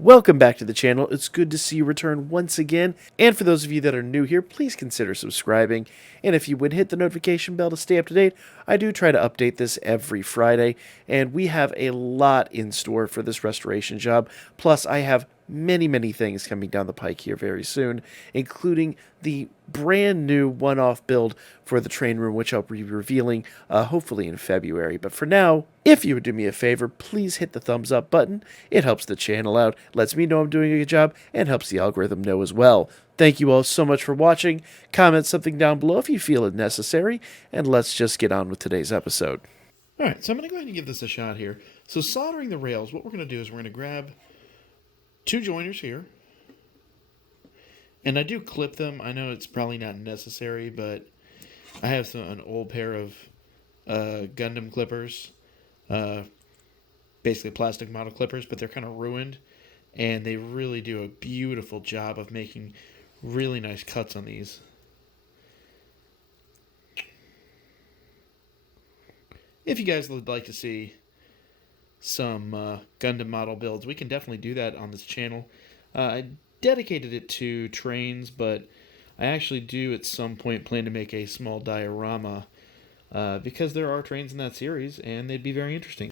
Welcome back to the channel. It's good to see you return once again. And for those of you that are new here, please consider subscribing. And if you would hit the notification bell to stay up to date, I do try to update this every Friday. And we have a lot in store for this restoration job. Plus, I have many things coming down the pike here very soon, including the brand new one-off build for the train room, which I'll be revealing hopefully in February. But for now, if you would do me a favor, please hit the thumbs up button. It helps the channel out, lets me know I'm doing a good job, and helps the algorithm know as well. Thank you all so much for watching. Comment something down below if you feel it necessary, and let's just get on with today's episode. Alright, so I'm going to go ahead and give this a shot here. So soldering the rails, what we're going to do is we're going to grab two joiners here. And I do clip them. I know it's probably not necessary, but I have an old pair of Gundam clippers. Basically plastic model clippers, but they're kind of ruined. And they really do a beautiful job of making really nice cuts on these. If you guys would like to see some Gundam model builds, we can definitely do that on this channel. I dedicated it to trains, but I actually do at some point plan to make a small diorama because there are trains in that series and they'd be very interesting.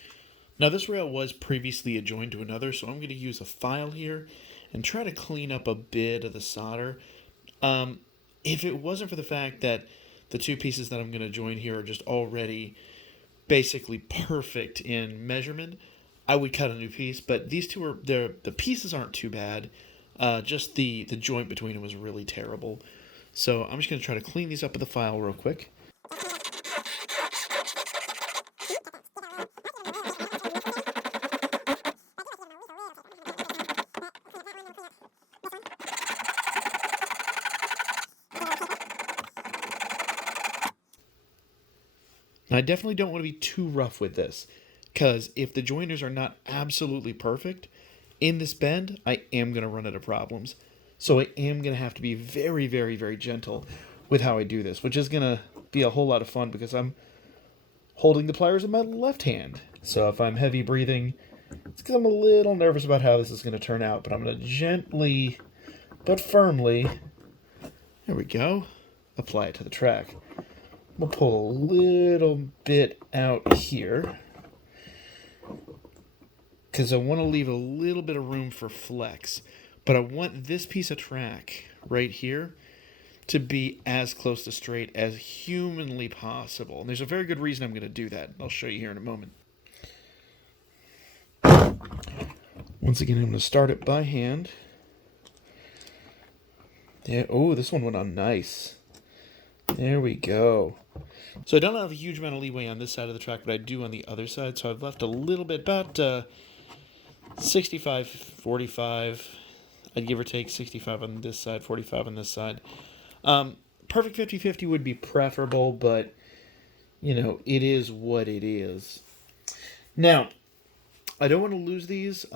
Now this rail was previously adjoined to another, so I'm going to use a file here and try to clean up a bit of the solder. If it wasn't for the fact that the two pieces that I'm going to join here are just already basically perfect in measurement, I would cut a new piece, but these two are the pieces aren't too bad. Just the joint between them was really terrible. So I'm just going to try to clean these up with the file real quick. I definitely don't want to be too rough with this, because if the joiners are not absolutely perfect in this bend, I am going to run into problems. So I am going to have to be very gentle with how I do this, which is going to be a whole lot of fun because I'm holding the pliers in my left hand. So if I'm heavy breathing, it's because I'm a little nervous about how this is going to turn out, but I'm going to gently but firmly, there we go, apply it to the track. I'm going to pull a little bit out here because I want to leave a little bit of room for flex. But I want this piece of track right here to be as close to straight as humanly possible. And there's a very good reason I'm going to do that. I'll show you here in a moment. Once again, I'm going to start it by hand. Yeah, oh, this one went on nice. There we go. So I don't have a huge amount of leeway on this side of the track, but I do on the other side. So I've left a little bit, about 65, 45. I'd give or take 65 on this side, 45 on this side. Perfect 50-50 would be preferable, but, you know, it is what it is. Now, I don't want to lose these.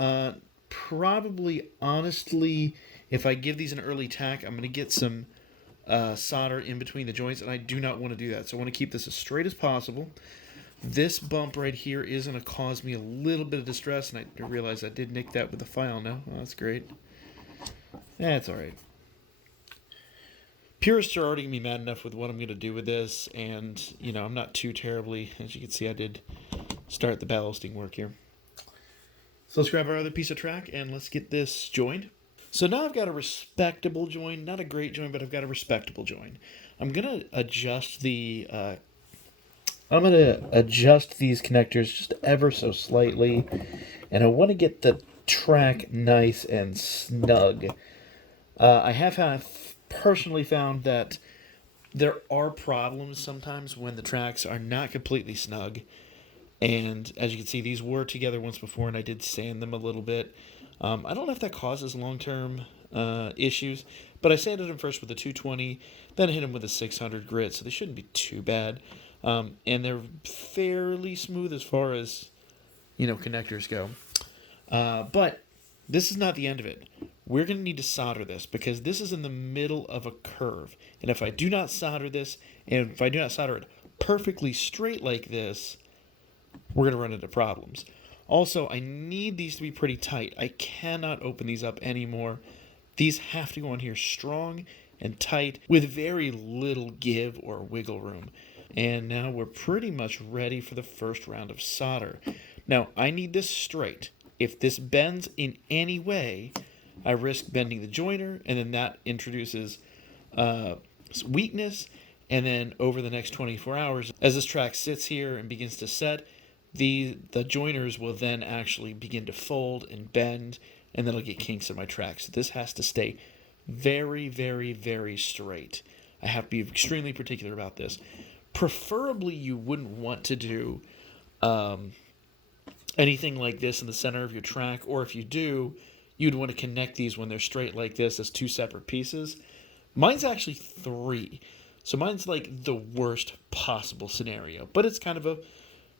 Probably, honestly, if I give these an early tack, I'm going to get some solder in between the joints, and I do not want to do that. So I want to keep this as straight as possible. This bump right here is going to cause me a little bit of distress, and I realize I did nick that with the file now. Oh, that's great. That's alright. Purists are already going to be mad enough with what I'm going to do with this, and, you know, I'm not too terribly, as you can see, I did start the ballasting work here. So let's grab our other piece of track, and let's get this joined. So now I've got a respectable join, not a great join, but I've got a respectable join. I'm going to adjust these connectors just ever so slightly, and I want to get the track nice and snug. I have personally found that there are problems sometimes when the tracks are not completely snug, and as you can see, these were together once before, and I did sand them a little bit. I don't know if that causes long-term issues, but I sanded them first with a 220, then hit them with a 600 grit, so they shouldn't be too bad. And they're fairly smooth as far as, you know, connectors go. But this is not the end of it. We're going to need to solder this because this is in the middle of a curve. And if I do not solder this, and if I do not solder it perfectly straight like this, we're going to run into problems. Also, I need these to be pretty tight. I cannot open these up anymore. These have to go on here strong and tight with very little give or wiggle room. And now we're pretty much ready for the first round of solder. Now, I need this straight. If this bends in any way, I risk bending the joiner, and then that introduces weakness. And then over the next 24 hours, as this track sits here and begins to set, the joiners will then actually begin to fold and bend, and then I'll get kinks in my track. So this has to stay very, very, very straight. I have to be extremely particular about this. Preferably, you wouldn't want to do anything like this in the center of your track, or if you do, you'd want to connect these when they're straight like this as two separate pieces. Mine's actually 3. So mine's like the worst possible scenario, but it's kind of a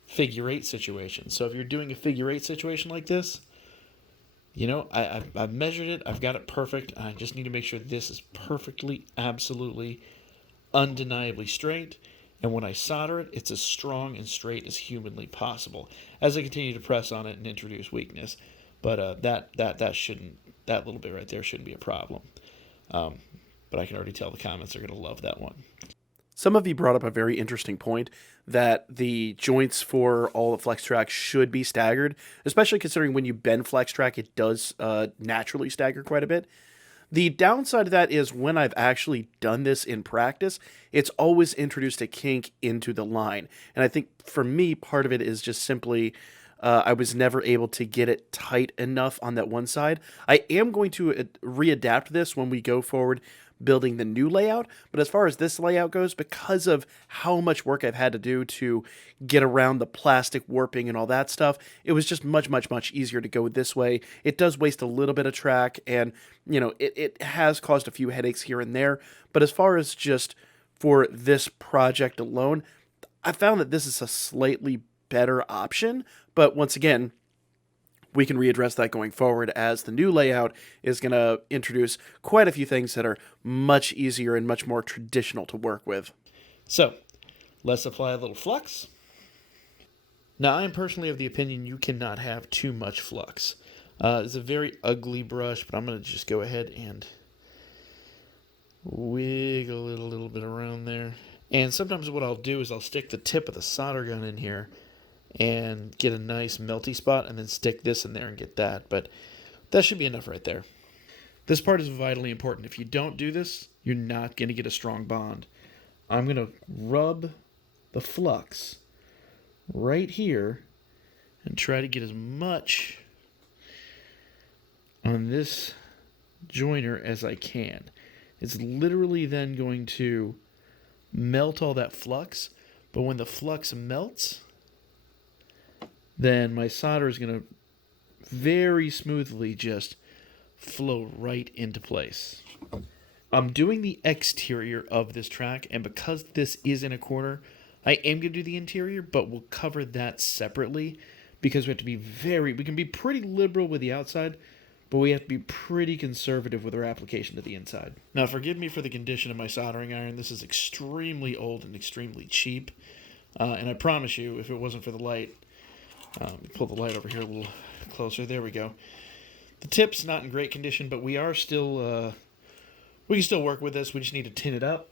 figure 8 situation. So if you're doing a figure 8 situation like this, you know, I've measured it, I've got it perfect. I just need to make sure this is perfectly, absolutely, undeniably straight. And when I solder it, it's as strong and straight as humanly possible. As I continue to press on it and introduce weakness, but that little bit right there shouldn't be a problem. But I can already tell the comments are going to love that one. Some of you brought up a very interesting point that the joints for all the flex track should be staggered, especially considering when you bend flex track, it does naturally stagger quite a bit. The downside of that is when I've actually done this in practice, it's always introduced a kink into the line. And I think for me, part of it is just simply I was never able to get it tight enough on that one side. I am going to readapt this when we go forward building the new layout, but as far as this layout goes, because of how much work I've had to do to get around the plastic warping and all that stuff, it was just much easier to go this way. It does waste a little bit of track, and you know, it has caused a few headaches here and there, but as far as just for this project alone, I found that this is a slightly better option, but once again, we can readdress that going forward as the new layout is going to introduce quite a few things that are much easier and much more traditional to work with. So, let's apply a little flux. Now, I am personally of the opinion you cannot have too much flux. It's a very ugly brush, but I'm going to just go ahead and wiggle it a little bit around there. And sometimes what I'll do is I'll stick the tip of the solder gun in here and get a nice melty spot, and then stick this in there and get that. But that should be enough right there. This part is vitally important. If you don't do this, you're not going to get a strong bond. I'm going to rub the flux right here and try to get as much on this joiner as I can. It's literally then going to melt all that flux, but when the flux melts, then my solder is going to very smoothly just flow right into place. I'm doing the exterior of this track, and because this is in a corner, I am going to do the interior, but we'll cover that separately because we have to be we can be pretty liberal with the outside, but we have to be pretty conservative with our application to the inside. Now, forgive me for the condition of my soldering iron. This is extremely old and extremely cheap, and I promise you, if it wasn't for the light, pull the light over here a little closer. There we go. The tip's not in great condition, but we are still, we can still work with this. We just need to tin it up.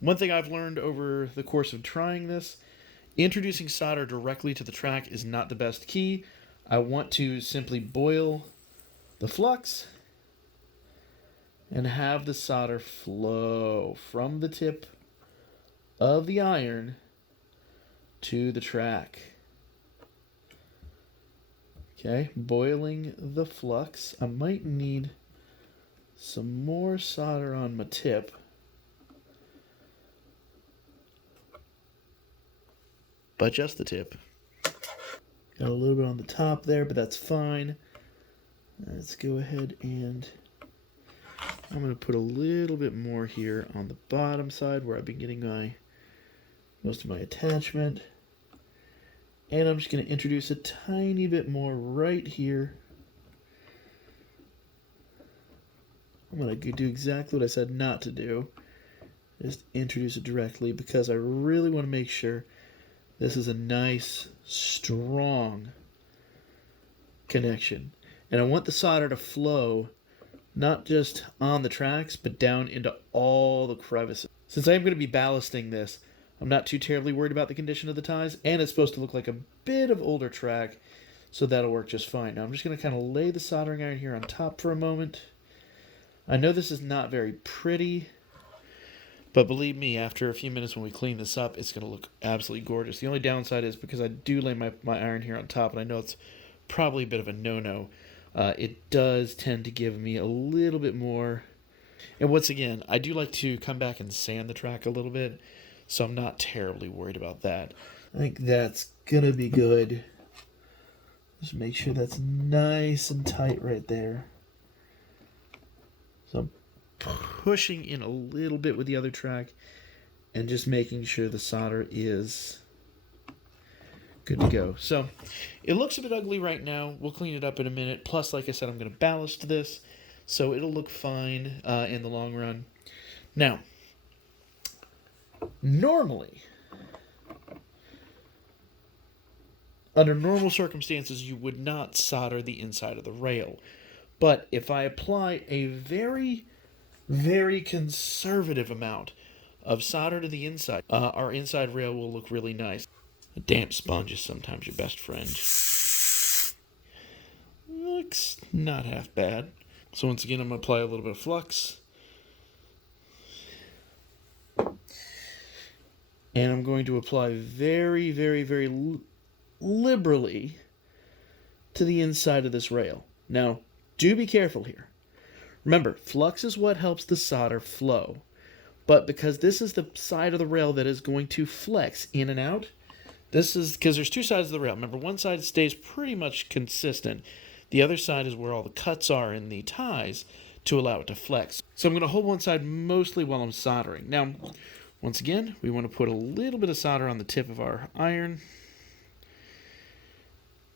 One thing I've learned over the course of trying this, introducing solder directly to the track is not the best key. I want to simply boil the flux and have the solder flow from the tip of the iron to the track. Okay, boiling the flux. I might need some more solder on my tip. But just the tip. Got a little bit on the top there, but that's fine. Let's go ahead and I'm going to put a little bit more here on the bottom side where I've been getting most of my attachment. And I'm just going to introduce a tiny bit more right here. I'm going to do exactly what I said not to do. Just introduce it directly because I really want to make sure this is a nice, strong connection. And I want the solder to flow not just on the tracks, but down into all the crevices. Since I am going to be ballasting this, I'm not too terribly worried about the condition of the ties, and it's supposed to look like a bit of older track, so that'll work just fine. Now I'm just going to kind of lay the soldering iron here on top for a moment. I know this is not very pretty, but believe me, after a few minutes when we clean this up, it's going to look absolutely gorgeous. The only downside is because I do lay my iron here on top, and I know it's probably a bit of a no-no. It does tend to give me a little bit more. And once again, I do like to come back and sand the track a little bit, so I'm not terribly worried about that. I think that's going to be good. Just make sure that's nice and tight right there. So I'm pushing in a little bit with the other track and just making sure the solder is good to go. So it looks a bit ugly right now. We'll clean it up in a minute. Plus, like I said, I'm going to ballast this, so it'll look fine in the long run. Now, normally, under normal circumstances, you would not solder the inside of the rail. But if I apply a very, very conservative amount of solder to the inside, our inside rail will look really nice. A damp sponge is sometimes your best friend. Looks not half bad. So once again, I'm going to apply a little bit of flux. And I'm going to apply very, very, very liberally to the inside of this rail. Now, do be careful here. Remember, flux is what helps the solder flow. But because this is the side of the rail that is going to flex in and out, this is because there's two sides of the rail. Remember, one side stays pretty much consistent. The other side is where all the cuts are in the ties to allow it to flex. So I'm going to hold one side mostly while I'm soldering. Now, once again, we want to put a little bit of solder on the tip of our iron.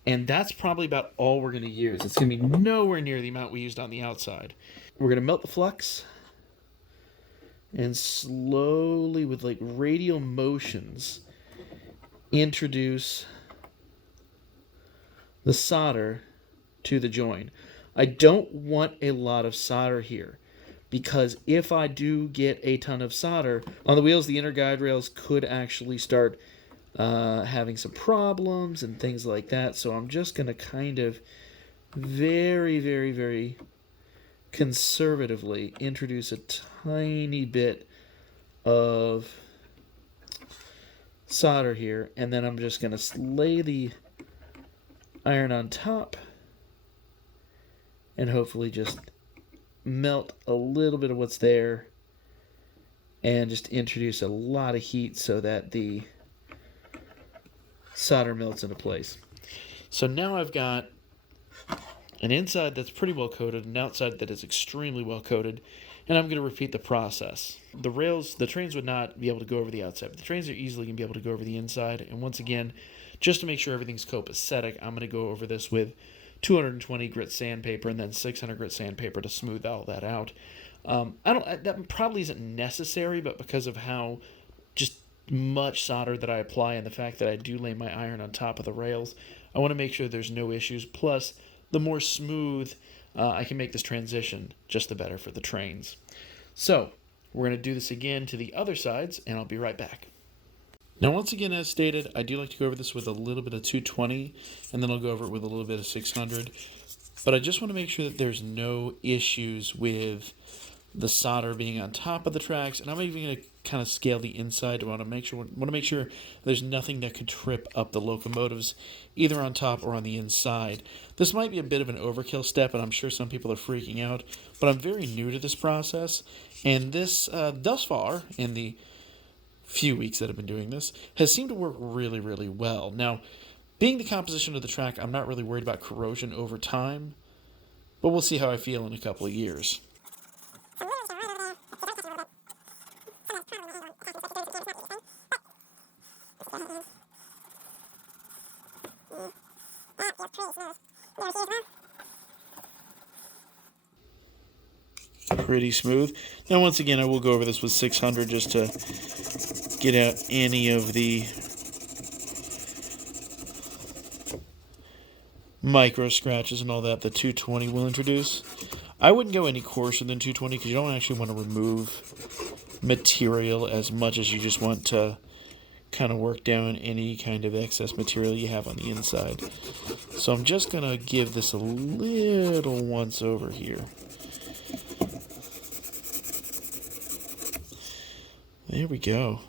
And that's probably about all we're going to use. It's going to be nowhere near the amount we used on the outside. We're going to melt the flux and slowly, with like radial motions, introduce the solder to the join. I don't want a lot of solder here, because if I do get a ton of solder on the wheels, the inner guide rails could actually start having some problems and things like that. So I'm just going to kind of very, very, very conservatively introduce a tiny bit of solder here, and then I'm just going to lay the iron on top and hopefully just melt a little bit of what's there and just introduce a lot of heat so that the solder melts into place. So now I've got an inside that's pretty well coated, an outside that is extremely well coated, and I'm going to repeat the process. The trains would not be able to go over the outside, but the trains are easily going to be able to go over the inside. And once again, just to make sure everything's copacetic, I'm going to go over this with 220 grit sandpaper and then 600 grit sandpaper to smooth all that out. That probably isn't necessary, but because of how just much solder that I apply and the fact that I do lay my iron on top of the rails, I want to make sure there's no issues. Plus, the more smooth I can make this transition, just the better for the trains. So, we're going to do this again to the other sides, and I'll be right back. Now, once again, as stated, I do like to go over this with a little bit of 220, and then I'll go over it with a little bit of 600. But I just want to make sure that there's no issues with the solder being on top of the tracks, and I'm even going to kind of scale the inside. I want to make sure there's nothing that could trip up the locomotives, either on top or on the inside. This might be a bit of an overkill step, and I'm sure some people are freaking out, but I'm very new to this process, and this, thus far, in the few weeks that I've been doing this, has seemed to work really, really well. Now, being the composition of the track, I'm not really worried about corrosion over time, but we'll see how I feel in a couple of years. Pretty smooth. Now, once again, I will go over this with 600 just to get out any of the micro scratches and all that the 220 will introduce. I wouldn't go any coarser than 220 because you don't actually want to remove material as much as you just want to kind of work down any kind of excess material you have on the inside. So I'm just going to give this a little once over here. There we go.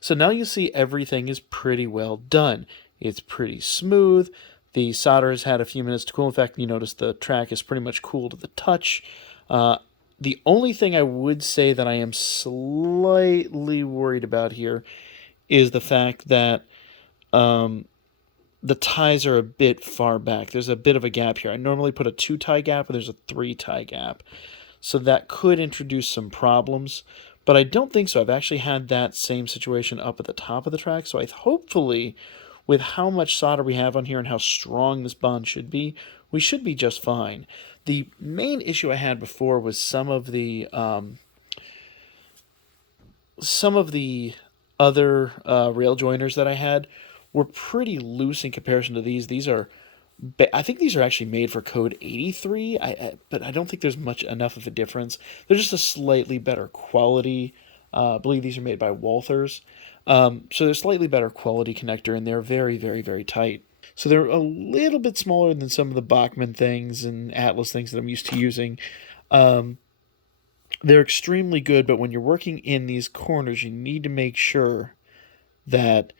So now you see everything is pretty well done. It's pretty smooth. The solder has had a few minutes to cool. In fact, you notice the track is pretty much cool to the touch. The only thing I would say that I am slightly worried about here is the fact that the ties are a bit far back. There's a bit of a gap here. I normally put a 2-tie gap, but there's a 3-tie gap. So that could introduce some problems, but I don't think so. I've actually had that same situation up at the top of the track, so hopefully, with how much solder we have on here and how strong this bond should be, we should be just fine. The main issue I had before was some of the other rail joiners that I had were pretty loose in comparison to these. I think these are actually made for code 83, but I don't think there's enough of a difference. They're just a slightly better quality. I believe these are made by Walthers. So they're slightly better quality connector, and they're very, very, very tight. So they're a little bit smaller than some of the Bachmann things and Atlas things that I'm used to using. They're extremely good, but when you're working in these corners, you need to make sure that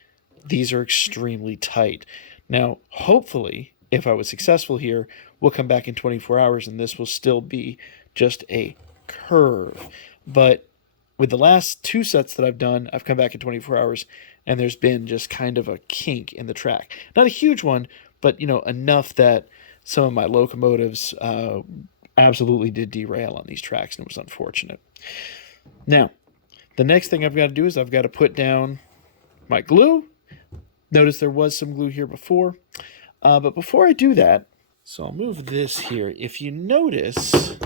these are extremely tight. Now, hopefully, if I was successful here, we'll come back in 24 hours and this will still be just a curve. But with the last 2 sets that I've done, I've come back in 24 hours and there's been just kind of a kink in the track. Not a huge one, but enough that some of my locomotives absolutely did derail on these tracks, and it was unfortunate. Now, the next thing I've got to do is I've got to put down my glue. Notice there was some glue here before. But before I do that, so I'll move this here. If you notice,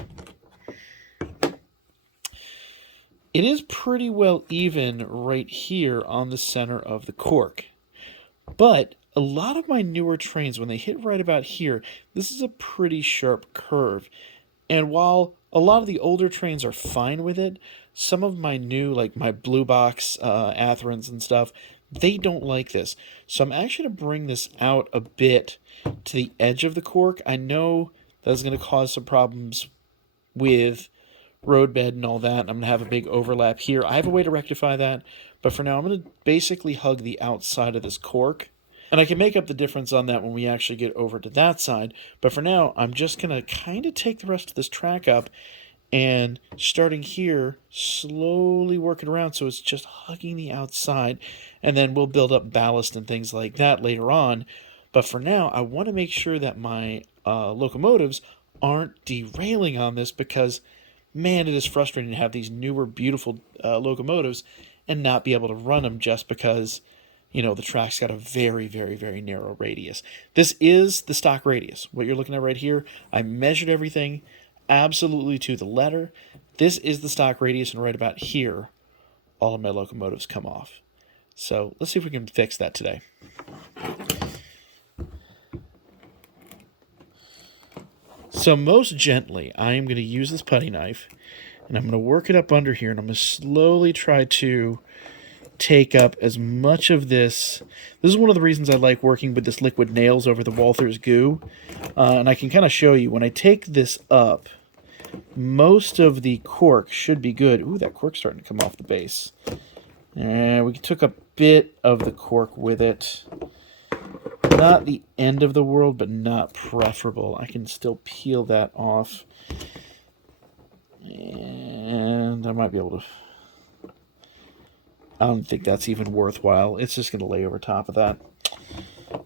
it is pretty well even right here on the center of the cork. But a lot of my newer trains, when they hit right about here, this is a pretty sharp curve. And while a lot of the older trains are fine with it, some of my new, like my Blue Box Atherans and stuff, they don't like this. So I'm actually going to bring this out a bit to the edge of the cork. I know that's going to cause some problems with roadbed and all that. I'm going to have a big overlap here. I have a way to rectify that, but for now I'm going to basically hug the outside of this cork. And I can make up the difference on that when we actually get over to that side. But for now, I'm just going to kind of take the rest of this track up and starting here, slowly work it around so it's just hugging the outside. And then we'll build up ballast and things like that later on. But for now, I want to make sure that my locomotives aren't derailing on this because, man, it is frustrating to have these newer, beautiful locomotives and not be able to run them just because the track's got a very, very, very narrow radius. This is the stock radius. What you're looking at right here, I measured everything absolutely to the letter. This is the stock radius, and right about here, all of my locomotives come off. So let's see if we can fix that today. So most gently, I am going to use this putty knife, and I'm going to work it up under here, and I'm going to slowly try to take up as much of this. This is one of the reasons I like working with this liquid nails over the Walthers goo. And I can kind of show you, when I take this up, most of the cork should be good. Ooh, that cork's starting to come off the base. And we took a bit of the cork with it. Not the end of the world, but not preferable. I can still peel that off. And I might be able to... I don't think that's even worthwhile. It's just going to lay over top of that.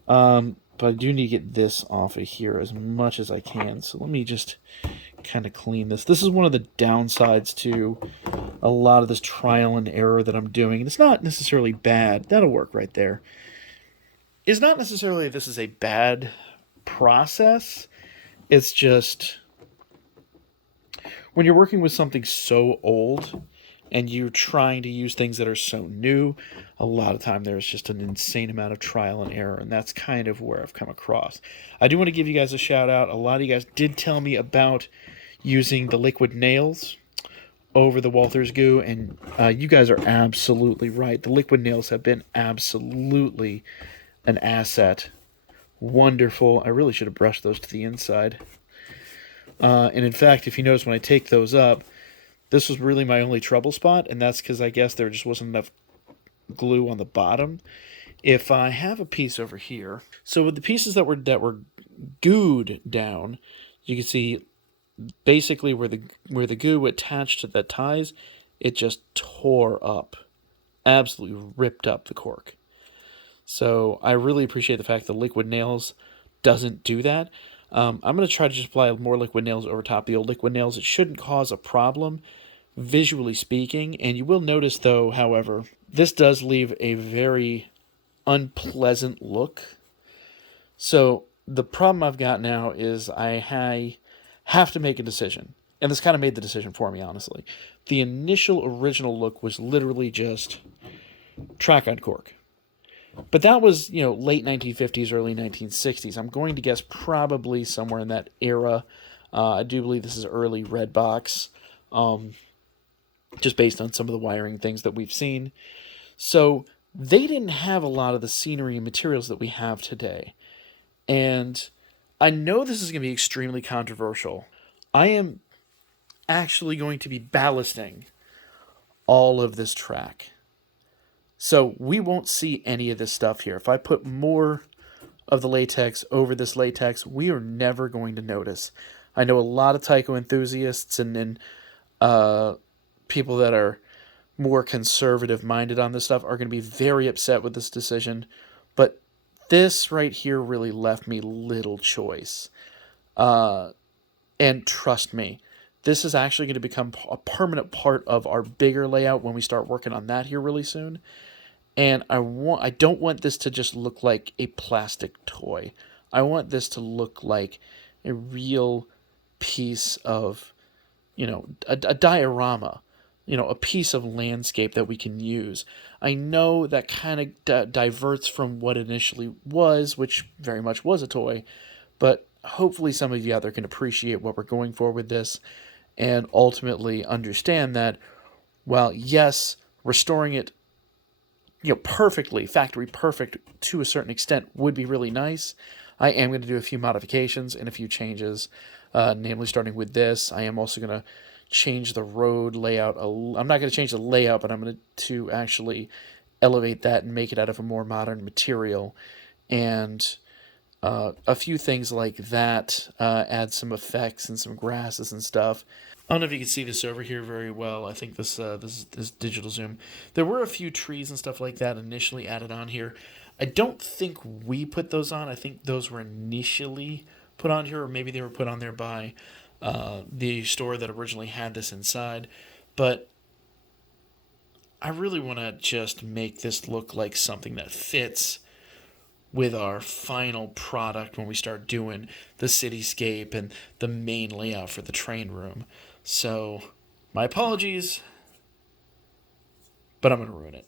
But I do need to get this off of here as much as I can. So let me just kind of clean this. This is one of the downsides to a lot of this trial and error that I'm doing. And it's not necessarily bad. That'll work right there. It's not necessarily this is a bad process. It's just when you're working with something so old, and you're trying to use things that are so new, a lot of time there's just an insane amount of trial and error, and that's kind of where I've come across. I do want to give you guys a shout out. A lot of you guys did tell me about using the liquid nails over the Walther's goo, and you guys are absolutely right. The liquid nails have been absolutely an asset. Wonderful. I really should have brushed those to the inside. And in fact, if you notice when I take those up, this was really my only trouble spot, and that's because I guess there just wasn't enough glue on the bottom. If I have a piece over here, so with the pieces that were gooed down, you can see basically where the goo attached to the ties, it just tore up, absolutely ripped up the cork. So I really appreciate the fact the liquid nails doesn't do that. I'm going to try to just apply more liquid nails over top the old liquid nails. It shouldn't cause a problem, visually speaking. And you will notice, though, however, this does leave a very unpleasant look. So the problem I've got now is I have to make a decision. And this kind of made the decision for me, honestly. The initial original look was literally just track on cork. But that was, late 1950s, early 1960s. I'm going to guess probably somewhere in that era. I do believe this is early red box, just based on some of the wiring things that we've seen. So they didn't have a lot of the scenery and materials that we have today. And I know this is going to be extremely controversial. I am actually going to be ballasting all of this track. So we won't see any of this stuff here. If I put more of the latex over this latex, we are never going to notice. I know a lot of Tyco enthusiasts and people that are more conservative minded on this stuff are going to be very upset with this decision. But this right here really left me little choice. And trust me, this is actually going to become a permanent part of our bigger layout when we start working on that here really soon. And I don't want this to just look like a plastic toy. I want this to look like a real piece of, a diorama, a piece of landscape that we can use. I know that kind of diverts from what initially was, which very much was a toy, but hopefully some of you out there can appreciate what we're going for with this and ultimately understand that, while yes, restoring it perfectly, factory perfect to a certain extent would be really nice. I am going to do a few modifications and a few changes, namely starting with this. I am also going to change the road layout. I'm not going to change the layout, but I'm going to actually elevate that and make it out of a more modern material. And a few things like that, add some effects and some grasses and stuff. I don't know if you can see this over here very well. I think this digital zoom. There were a few trees and stuff like that initially added on here. I don't think we put those on. I think those were initially put on here, or maybe they were put on there by the store that originally had this inside. But I really want to just make this look like something that fits with our final product when we start doing the cityscape and the main layout for the train room. So, my apologies, but I'm going to ruin it.